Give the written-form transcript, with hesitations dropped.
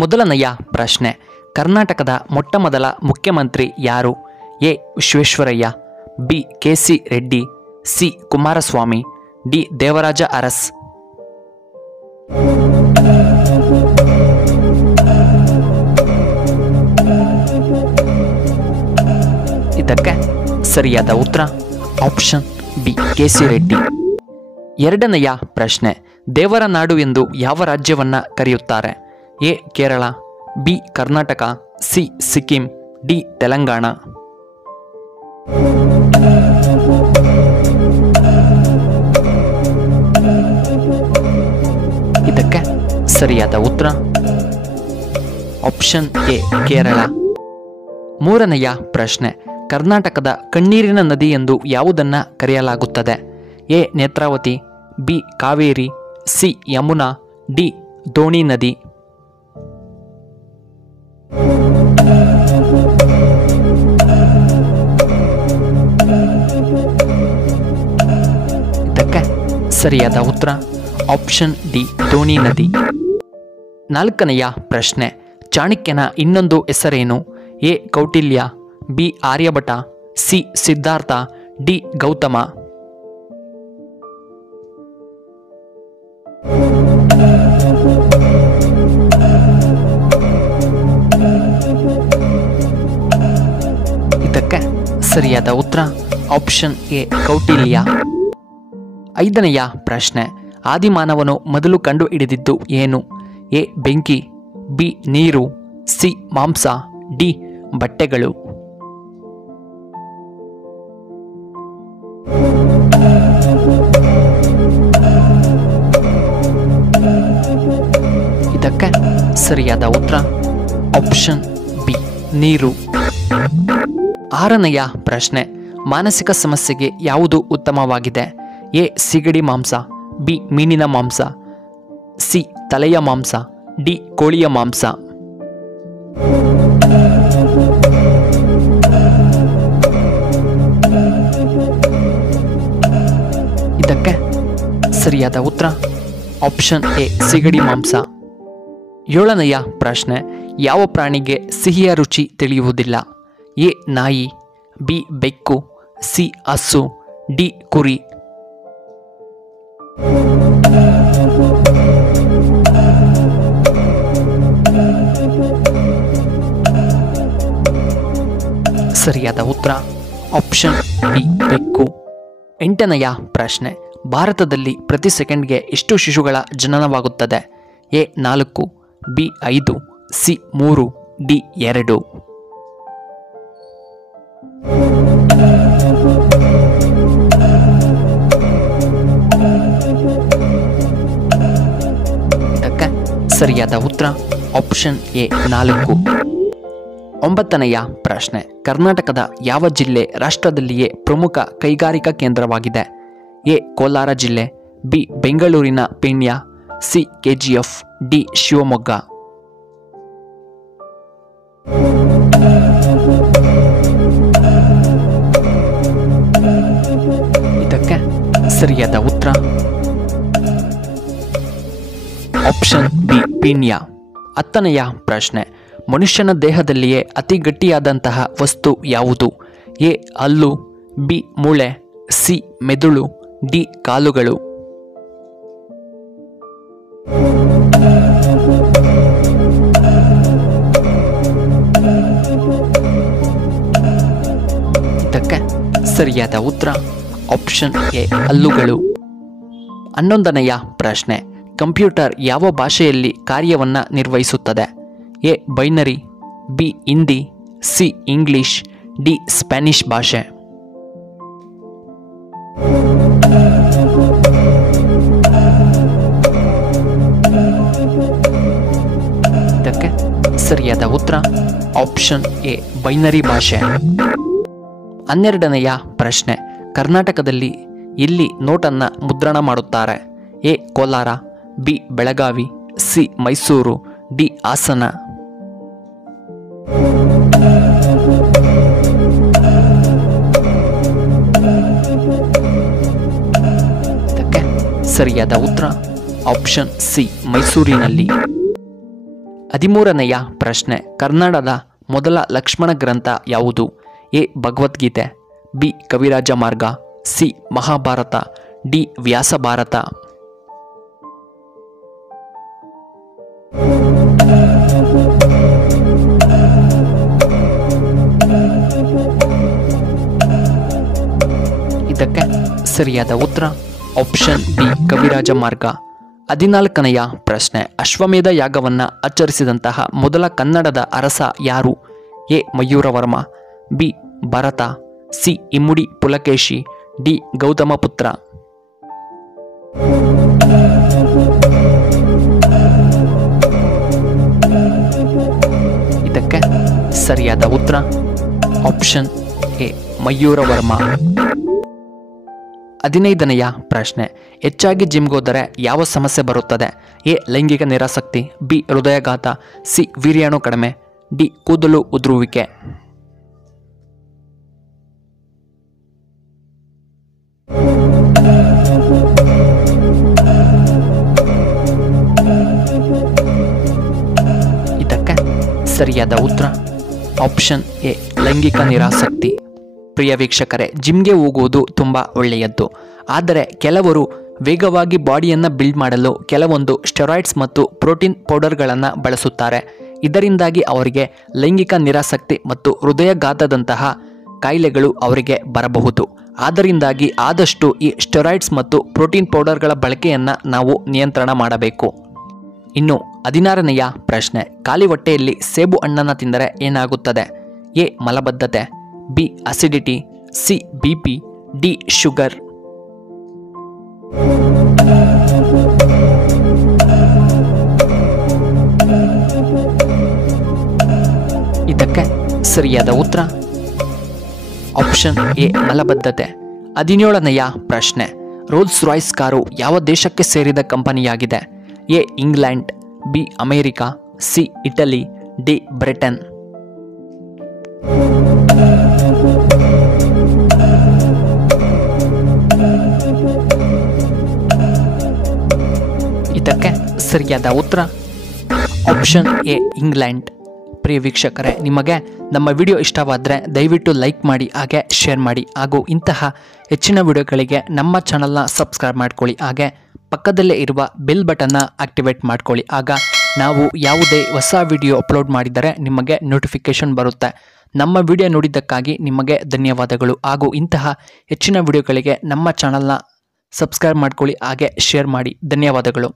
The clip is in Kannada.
ಮೊದಲನೆಯ ಪ್ರಶ್ನೆ, ಕರ್ನಾಟಕದ ಮೊಟ್ಟಮೊದಲ ಮುಖ್ಯಮಂತ್ರಿ ಯಾರು? A Visvesvaraya, B K C. Reddy, C Kumaraswamy, D Devaraja Urs. ಇದಕ್ಕೆ ಸರಿಯಾದ ಉತ್ತರ ಆಪ್ಷನ್ ಬಿ ಕೆ.ಸಿ. ರೆಡ್ಡಿ. ಎರಡನೆಯ ಪ್ರಶ್ನೆ, ದೇವರ ನಾಡು ಎಂದು ಯಾವ ರಾಜ್ಯವನ್ನ ಕರೆಯುತ್ತಾರೆ? A Kerala, B Karnataka, C Sikkim, D Telangana. ಇದಕ್ಕೆ ಸರಿಯಾದ ಉತ್ತರ ಆಪ್ಷನ್ ಎ ಕೇರಳ. ಮೂರನೆಯ ಪ್ರಶ್ನೆ, ಕರ್ನಾಟಕದ ಕಣ್ಣೀರಿನ ನದಿ ಎಂದು ಯಾವುದನ್ನ ಕರೆಯಲಾಗುತ್ತದೆ? A Netravati, B Kaveri, C Yamuna, D ದೋಣಿ ನದಿ. ಇದಕ್ಕೆ ಸರಿಯಾದ ಉತ್ತರ ಆಪ್ಷನ್ ಡಿ ದೋಣಿ ನದಿ. ನಾಲ್ಕನೆಯ ಪ್ರಶ್ನೆ, ಚಾಣಕ್ಯನ ಇನ್ನೊಂದು ಹೆಸರೇನು? A Kautilya, B Aryabhata, C Siddhartha, D Gautama. ಇದಕ್ಕೆ ಸರಿಯಾದ ಉತ್ತರ ಆಪ್ಷನ್ ಎ ಕೌಟಿಲ್ಯ. ಐದನೆಯ ಪ್ರಶ್ನೆ, ಆದಿಮಾನವನು ಮೊದಲು ಕಂಡು ಹಿಡಿದಿದ್ದು ಏನು? ಎ ಬೆಂಕಿ, ಬಿ ನೀರು, ಸಿ ಮಾಂಸ, ಡಿ ಬಟ್ಟೆಗಳು. ಇದಕ್ಕೆ ಸರಿಯಾದ ಉತ್ತರ ಆಪ್ಷನ್ ಬಿ ನೀರು. ಆರನೆಯ ಪ್ರಶ್ನೆ, ಮಾನಸಿಕ ಸಮಸ್ಯೆಗೆ ಯಾವುದು ಉತ್ತಮವಾಗಿದೆ? ಎ ಸಿಗಡಿ ಮಾಂಸ, ಬಿ ಮೀನಿನ ಮಾಂಸ, ಸಿ ತಲೆಯ ಮಾಂಸ, ಡಿ ಕೋಳಿಯ ಮಾಂಸ. ಇದಕ್ಕೆ ಸರಿಯಾದ ಉತ್ತರ ಆಪ್ಷನ್ ಎ ಸಿಗಡಿ ಮಾಂಸ. ಏಳನೆಯ ಪ್ರಶ್ನೆ, ಯಾವ ಪ್ರಾಣಿಗೆ ಸಿಹಿಯ ರುಚಿ ತಿಳಿಯುವುದಿಲ್ಲ? ಎ ನಾಯಿ, ಬಿ ಬೆಕ್ಕು, ಸಿ ಹಸು, ಡಿ ಕುರಿ. ಸರಿಯಾದ ಉತ್ತರ ಆಪ್ಷನ್ ಬಿ ಬೆಕ್ಕು. ಎಂಟನೆಯ ಪ್ರಶ್ನೆ, ಭಾರತದಲ್ಲಿ ಪ್ರತಿ ಸೆಕೆಂಡ್ಗೆ ಎಷ್ಟು ಶಿಶುಗಳ ಜನನವಾಗುತ್ತದೆ? A 4, B 5, C 3, D 2. ಇದಕ್ಕೆ ಸರಿಯಾದ ಉತ್ತರ ಆಪ್ಷನ್ ಎ 4. ಒಂಬತ್ತನೆಯ ಪ್ರಶ್ನೆ, ಕರ್ನಾಟಕದ ಯಾವ ಜಿಲ್ಲೆ ರಾಷ್ಟ್ರದಲ್ಲಿಯೇ ಪ್ರಮುಖ ಕೈಗಾರಿಕಾ ಕೇಂದ್ರವಾಗಿದೆ? ಎ ಕೋಲಾರ ಜಿಲ್ಲೆ, ಬಿ ಬೆಂಗಳೂರಿನ Peenya, C KGF, D Shivamogga. ಇದಕ್ಕೆ ಸರಿಯಾದ ಉತ್ತರ ಆಪ್ಷನ್ ಬಿ ಪೀಣ್ಯ. ಹತ್ತನೆಯ ಪ್ರಶ್ನೆ, ಮನುಷ್ಯನ ದೇಹದಲ್ಲಿಯೇ ಅತಿ ಗಟ್ಟಿಯಾದಂತಹ ವಸ್ತು ಯಾವುದು? ಎ ಹಲ್ಲು, ಬಿ ಮೂಳೆ, ಸಿ ಮೆದುಳು, ಡಿ ಕಾಲುಗಳು. ಇದಕ್ಕೆ ಸರಿಯಾದ ಉತ್ತರ ಆಪ್ಷನ್ ಎ ಹಲ್ಲುಗಳು. 11ನೆಯ ಪ್ರಶ್ನೆ, ಕಂಪ್ಯೂಟರ್ ಯಾವ ಭಾಷೆಯಲ್ಲಿ ಕಾರ್ಯವನ್ನು ನಿರ್ವಹಿಸುತ್ತದೆ? A binary, B Hindi, C English, D Spanish ಭಾಷೆ. ಇದಕ್ಕೆ ಸರಿಯಾದ ಉತ್ತರ ಆಪ್ಷನ್ ಎ ಬೈನರಿ ಭಾಷೆ. 12ನೆಯ ಪ್ರಶ್ನೆ, ಕರ್ನಾಟಕದಲ್ಲಿ ಎಲ್ಲಿ ನೋಟನ್ನು ಮುದ್ರಣ ಮಾಡುತ್ತಾರೆ? A Kolar, B Belagavi, C Mysuru, D Hassan. ಇದಕ್ಕೆ ಸರಿಯಾದ ಉತ್ತರ ಆಪ್ಷನ್ ಸಿ ಮೈಸೂರಿನಲ್ಲಿ. 13ನೆಯ ಪ್ರಶ್ನೆ, ಕನ್ನಡದ ಮೊದಲ ಲಕ್ಷ್ಮಣ ಗ್ರಂಥ ಯಾವುದು? ಎ ಭಗವದ್ಗೀತೆ, ಬಿ ಕವಿರಾಜ ಮಾರ್ಗ, ಸಿ ಮಹಾಭಾರತ, ಡಿ ವ್ಯಾಸ ಭಾರತ. ಇದಕ್ಕೆ ಸರಿಯಾದ ಉತ್ತರ ಆಪ್ಷನ್ ಬಿ ಕವಿರಾಜ ಮಾರ್ಗ. 14ನೆಯ ಪ್ರಶ್ನೆ, ಅಶ್ವಮೇಧ ಯಾಗವನ್ನು ಆಚರಿಸಿದಂತಹ ಮೊದಲ ಕನ್ನಡದ ಅರಸ ಯಾರು? A Mayuravarma, B Bharata, C Immadi Pulakeshi, D ಗೌತಮಪುತ್ರ. ಇದಕ್ಕೆ ಸರಿಯಾದ ಉತ್ತರ ಆಪ್ಷನ್ ಎ ಮಯೂರವರ್ಮ. 15ನೆಯ ಪ್ರಶ್ನೆ, ಹೆಚ್ಚಾಗಿ ಜಿಮ್ಗೋದರೆ ಯಾವ ಸಮಸ್ಯೆ ಬರುತ್ತದೆ? ಎ ಲೈಂಗಿಕ ನಿರಾಸಕ್ತಿ, ಬಿ ಹೃದಯಾಘಾತ, ಸಿ ವೀರ್ಯಾಣು ಕಡಿಮೆ, ಡಿ ಕೂದಲು ಉದುರುವಿಕೆ. ಇದಕ್ಕೆ ಸರಿಯಾದ ಉತ್ತರ ಆಪ್ಷನ್ ಎ ಲೈಂಗಿಕ ನಿರಾಸಕ್ತಿ. ಪ್ರಿಯ ವೀಕ್ಷಕರೇ, ಜಿಮ್ಗೆ ಹೋಗುವುದು ತುಂಬ ಒಳ್ಳೆಯದ್ದು. ಆದರೆ ಕೆಲವರು ವೇಗವಾಗಿ ಬಾಡಿಯನ್ನು ಬಿಲ್ಡ್ ಮಾಡಲು ಕೆಲವೊಂದು ಸ್ಟೆರಾಯ್ಡ್ಸ್ ಮತ್ತು ಪ್ರೋಟೀನ್ ಪೌಡರ್ಗಳನ್ನು ಬಳಸುತ್ತಾರೆ. ಇದರಿಂದಾಗಿ ಅವರಿಗೆ ಲೈಂಗಿಕ ನಿರಾಸಕ್ತಿ ಮತ್ತು ಹೃದಯಾಘಾತದಂತಹ ಕಾಯಿಲೆಗಳು ಅವರಿಗೆ ಬರಬಹುದು. ಆದ್ದರಿಂದಾಗಿ ಆದಷ್ಟು ಈ ಸ್ಟೆರಾಯ್ಡ್ಸ್ ಮತ್ತು ಪ್ರೋಟೀನ್ ಪೌಡರ್ಗಳ ಬಳಕೆಯನ್ನು ನಾವು ನಿಯಂತ್ರಣ ಮಾಡಬೇಕು. ಇನ್ನು 16ನೆಯ ಪ್ರಶ್ನೆ, ಖಾಲಿ ಹೊಟ್ಟೆಯಲ್ಲಿ ಸೇಬು ಹಣ್ಣನ್ನು ತಿಂದರೆ ಏನಾಗುತ್ತದೆ? ಎ ಮಲಬದ್ಧತೆ, B acidity, C BP, D sugar. ಇದಕ್ಕೆ ಸರಿಯಾದ ಉತ್ತರ ಆಪ್ಷನ್ ಎ ಮಲಬದ್ಧತೆ. 17ನೆಯ ಪ್ರಶ್ನೆ, ರೋಲ್ಸ್ ರಾಯ್ಸ್ ಕಾರು ಯಾವ ದೇಶಕ್ಕೆ ಸೇರಿದ ಕಂಪನಿಯಾಗಿದೆ? A England, B America, C Italy, D Britain. ಇದಕ್ಕೆ ಸರಿಯಾದ ಉತ್ತರ ಆಪ್ಷನ್ ಎ ಇಂಗ್ಲೆಂಡ್. ಪ್ರಿಯ ವೀಕ್ಷಕರೇ, ನಿಮಗೆ ನಮ್ಮ ವಿಡಿಯೋ ಇಷ್ಟವಾದರೆ ದಯವಿಟ್ಟು ಲೈಕ್ ಮಾಡಿ, ಹಾಗೆ ಶೇರ್ ಮಾಡಿ, ಹಾಗೂ ಇಂತಹ ಹೆಚ್ಚಿನ ವಿಡಿಯೋಗಳಿಗೆ ನಮ್ಮ ಚಾನಲ್ನ ಸಬ್ಸ್ಕ್ರೈಬ್ ಮಾಡ್ಕೊಳ್ಳಿ. ಹಾಗೆ ಪಕ್ಕದಲ್ಲೇ ಇರುವ ಬೆಲ್ ಬಟನ್ನ ಆಕ್ಟಿವೇಟ್ ಮಾಡ್ಕೊಳ್ಳಿ. ಆಗ ನಾವು ಯಾವುದೇ ಹೊಸ ವಿಡಿಯೋ ಅಪ್ಲೋಡ್ ಮಾಡಿದರೆ ನಿಮಗೆ ನೋಟಿಫಿಕೇಷನ್ ಬರುತ್ತೆ. ನಮ್ಮ ವಿಡಿಯೋ ನೋಡಿದ್ದಕ್ಕಾಗಿ ನಿಮಗೆ ಧನ್ಯವಾದಗಳು. ಹಾಗೂ ಇಂತಹ ಹೆಚ್ಚಿನ ವಿಡಿಯೋಗಳಿಗೆ ನಮ್ಮ ಚಾನಲ್ನ ಸಬ್ಸ್ಕ್ರೈಬ್ ಮಾಡ್ಕೊಳ್ಳಿ, ಹಾಗೆ ಶೇರ್ ಮಾಡಿ. ಧನ್ಯವಾದಗಳು.